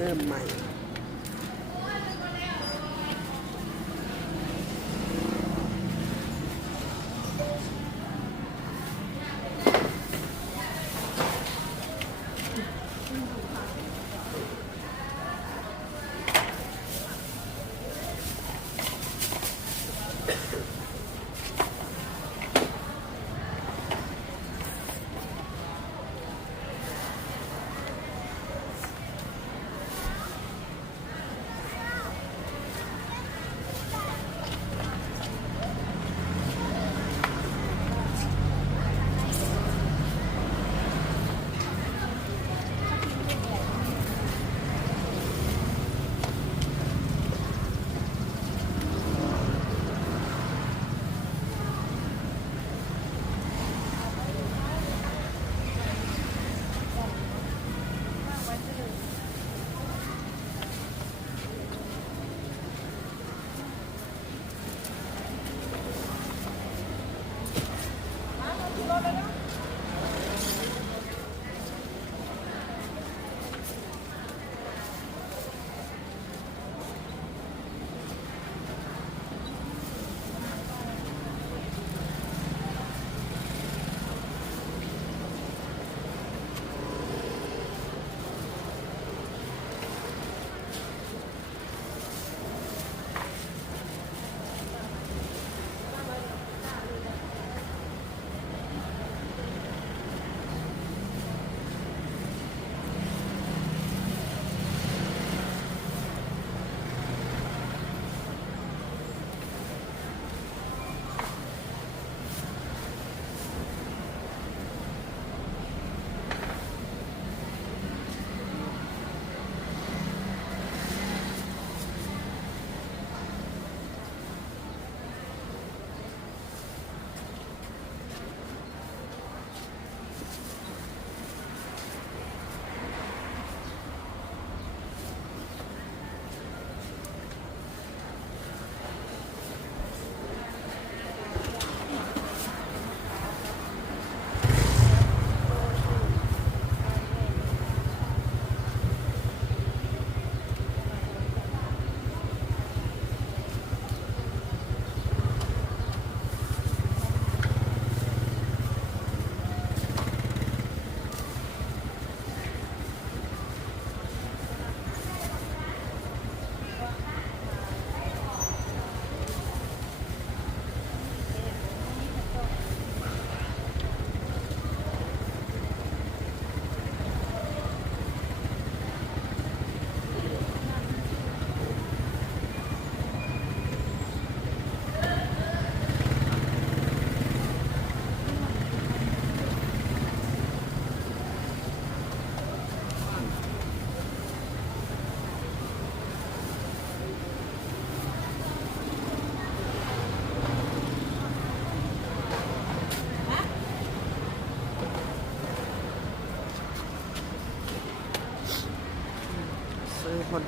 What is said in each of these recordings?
เริ่มใหม่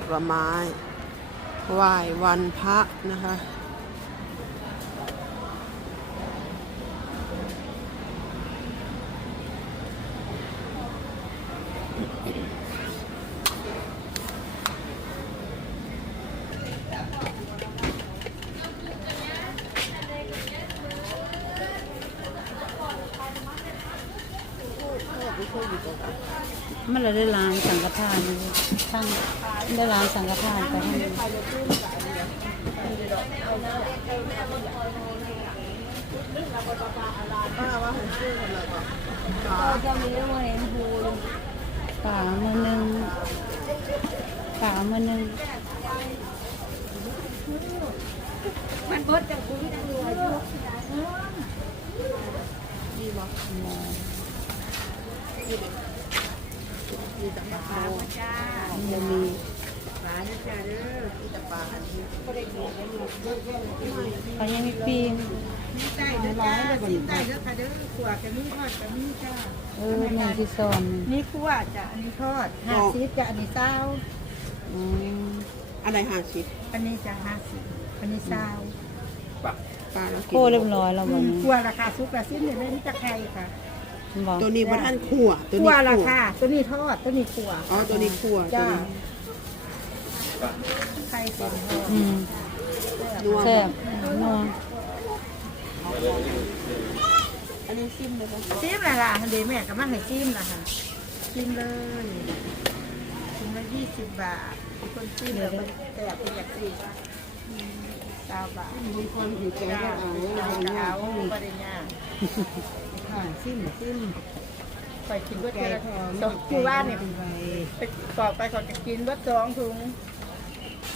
ผลไม้ไหว้วันพระนะคะ มันเลยได้ร้านสังฆทานนี่ทั้ง ได้ร้านสังฆทานไปทั้งป้าว่าผมซื้อคนละก่อนจะมีเรื่องอะไรฮูป่ามือหนึ่งป่ามือหนึ่งมันเบิดจากคุณที่รวยอยู่นี่บอก มีแต่ปลาปลาจ้าจะมีปลาจ้าเด้อมีแต่ปลาอันนี้ก็ได้เยอะแยะเลยเขายังมีปีนมีไก่เด้อจ้าซิมไก่เด้อค่ะเด้อขวดกับมีทอดกับมีจ้าเออหนึ่งที่ซอนนี่ขวดจ้ะอันนี้ทอดห้าสิบจ้ะอันนี้เศร้าอืมอะไรห้าสิบอันนี้จ้ะห้าสิบอันนี้เศร้าปลาปลาเรากิโคเรียบร้อยแล้ววันนี้ขวดราคาซุปละสิ้นเดี๋ยวนี้จะใครค่ะ บอกตัวนี้บนท่านขั่วตัวขนี้วดราขั่วคาตัวนี้ทอด ตัวนี้ขวดอ๋อตัวนี้ขั่วตัวจ้านี้ไข่เต็มห่ออืมนัวแซ่บนัวอันนี้ซิมเลยค่ะซิมละล่ะเดี๋ยวแม่ก็มาให้ซิมละค่ะซิมเลยซิมละยี่สิบบาทคนซิมแล้วมันแต่เป็นอย่างสี่เก้าบาทมีคนหิวแกงก็เอาเอาเอาปริญญา ค่ะซิมซิมไปกินก๋วยเตี๋ยวสองคือว่าเนี่ยไปกรอกไปก่อนจะกินเบิดสองถุง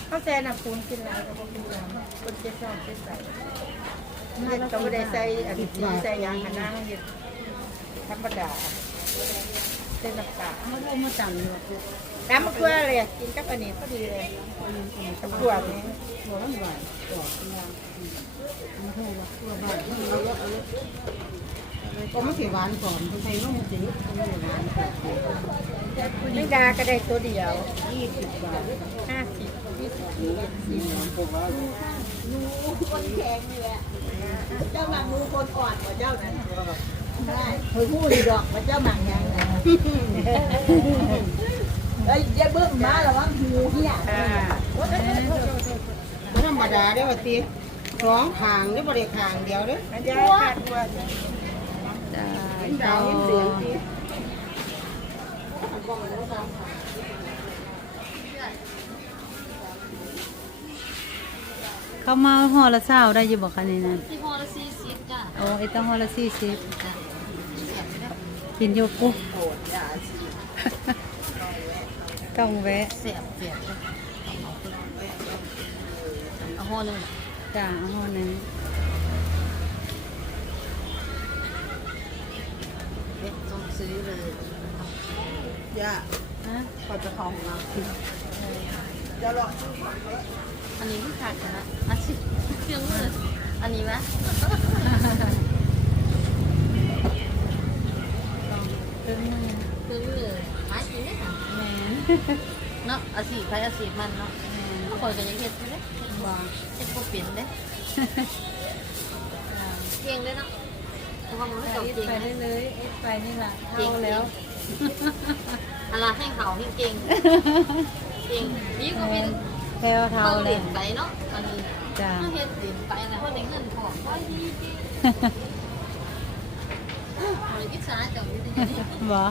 ข้าวแซ่น้ำปูนกินแล้วก็บ่กินน้ำคนเจ็ดสองเจ็ดใส่เฮ็ดก็ไม่ได้ใส่อันนี้ใส่ยางหันหน้าเฮ็ดธรรมดาเส้นน้ำตาลมาดูมาจังอยู่น้ำมะเขือเลยกินกับอันนี้พอดีเลยกับขวดนี้หัวมันหวานกรอบมันโทรว่าตัวบ้านเอาละเอาละ ก็ไม่ใช่หวานก่อนเป็นไทยน้องจีบไม่หวานก่อนไม่ดาก็ได้ตัวเดียวยี่สิบบาทห้าสิบยี่สิบสี่สิบเจ้าหมังมือคนอ่อนกว่าเจ้านั้นได้เคยพูดดีดอกว่าเจ้าหมังยังไงเอ้ยอย่าเบิ่งมาระวังหูเหี้ยอ่าไม่ธรรมดาเด้อว่าตีสองขางเด้อบริขางเดียวเด้ออันนี้ขา ดขวดจ้าดาวเห็นเสียงตีเข้ามาห่อละเศร้าได้อยู่บอกกันนี่นะที่ห่อละสี่สิบจ้ะโอ้ไอ้ต้องห่อละสี่สิบกินอยู่ปุ๊บต้องแวะเสียบเสียบเอาห่อหนึ่งจ้าเอาห่อหนึง เด็กต้อง ซื้อเลยย่าฮะพอจะของเราอันนี้ไม่ขาดกันนะอันนี้เครื่องมืออันนี้ไหมเครื่องมือเครื่องมือหากินได้ค่ะแหมนเนาะอาชีพใครอาชีพมันเนาะก็คอยกันยังเฮ็ดอยู่เด้บ่เฮ็ดบ่เป็นเด้เก่งเลยเนาะ เพราะว่ามันไม่ตกจริงไปนะได้เลยเอ็ดไปนี่ล่ะเข้าแล้ว อะไรให้เขาให้เก่งเก่งนี่ก็เป็นแค่ว่าเท้าเพิ่งเลเรียยนไปเนาะอันนี้จ้าถ้าเฮ็ดเรียนไปนะเขาได้เงินพอไว้ดีจริงมันกิจสาจังอยู่ที่นี่บ่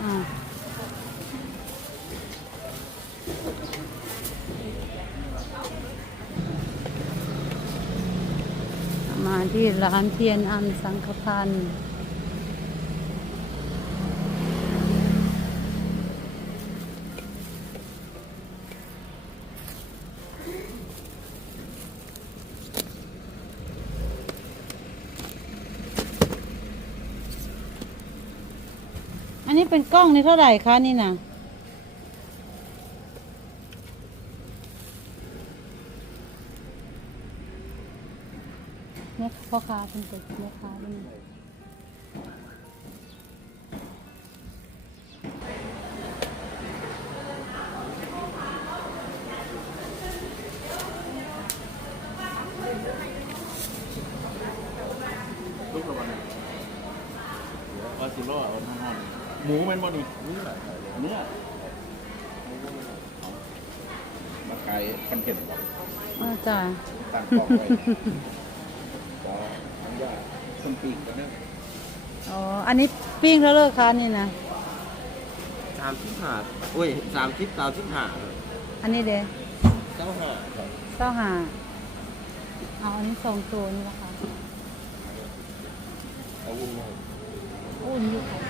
มาที่ร้านเทียนอันสังฆพันธ์ อันนี้เป็นกล้องนี่เท่าไหร่คะนี่นะเนี่ยพ่อค้าเป็นเด็กแม่ค้าเป็นลูกระวังว่าสิโร่วันห้อง หมูเป็นบอดีเนื้อเนื้อมาขายคอนเทนต์บอกอ้าวจ้าตั้งกล้องไว้ขออนุญาตคนปีกกันนะอ๋อ อันนี้ปิ้งแล้วเลิกคะนี่นะ สามสิบห้าโอ้ยสามสิบสามสิบห้าอันนี้เด้เจ้าห้าครับเศร้าหาเอาอันนี้สองตัวนี่ละค่ะเอาวุ้นมา อุ่นอยู่ค่ะจะ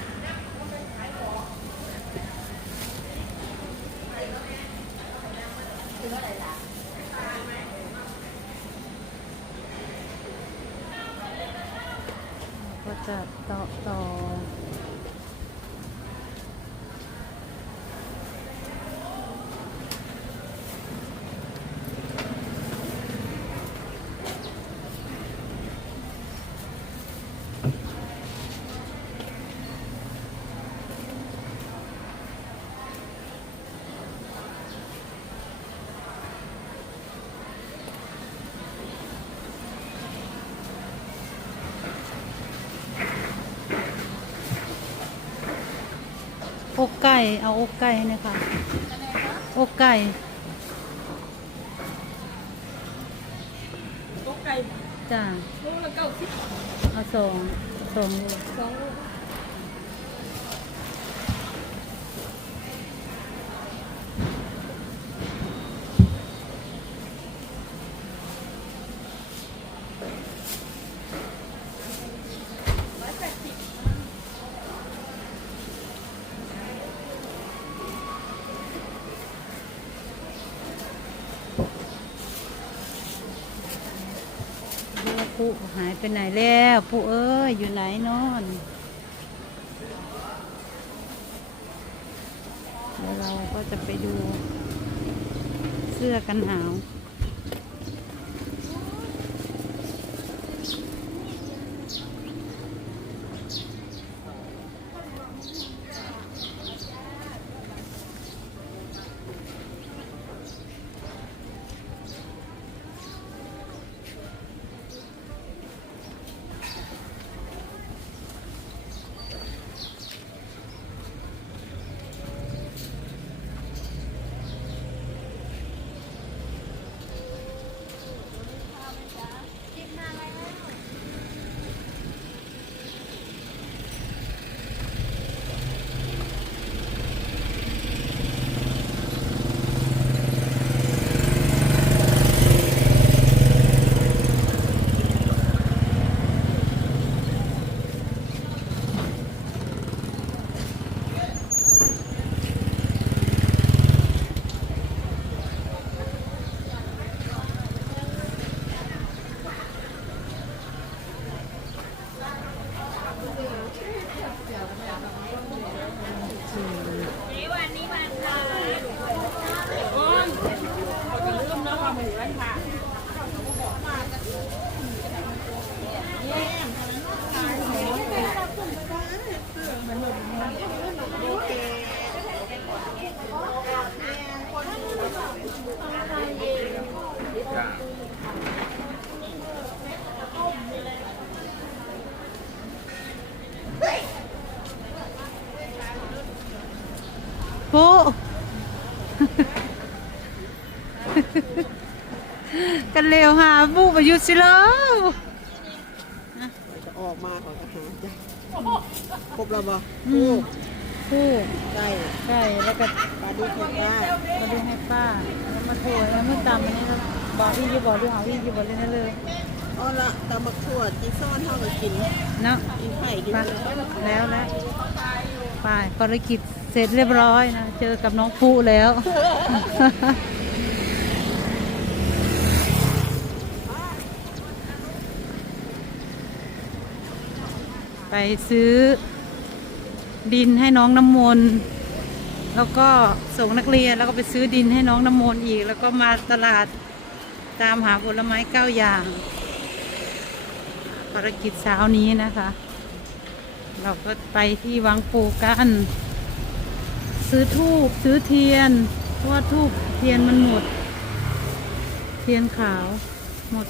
ไก่ เอาอกไก่ให้หนะคะอกไก่ก็ไก่จ้าลูกละเก้าสิบเอาสองสองลูกสองลูกุหายไปไหนแล้วปุ๊เอ้ยอยู่ไหนนอนเดี๋ยวเราก็จะไปดูเสื้อกันหนาว เร็วหาปุ๊ประยุทธ์สิแล้วจะออกมาของอาหารจ้ะครบแล้วบ่อืมปุ๊ไก่ไก่แล้วก็ปลาดุกแห้งได้มาดูให้ป้าแล้วมาโถยแล้วมาตำอันนี้ครับบอกอีกอยู่บอกด้วยเอาอีกอยู่บอกเลยนั่นเลยเอาละตำบักถั่วจีซ่อนเท่ากับกินเนาะกินไข่กินไปเลยแล้วแล้วไปภารกิจเสร็จเรียบร้อยนะ เจอกับน้องปุ๊แล้ว ไปซื้อดินให้น้องน้ำมนต์แล้วก็ส่งนักเรียนแล้วก็ไปซื้อดินให้น้องน้ำมนต์อีก แล้วก็มาตลาดตามหาผลไม้เก้าอย่างภารกิจเช้านี้นะคะ เราก็ไปที่วังปูกัน ซื้อทูบซื้อเทียน เพราะว่าทูบเทียนมันหมด เทียนขาวหมด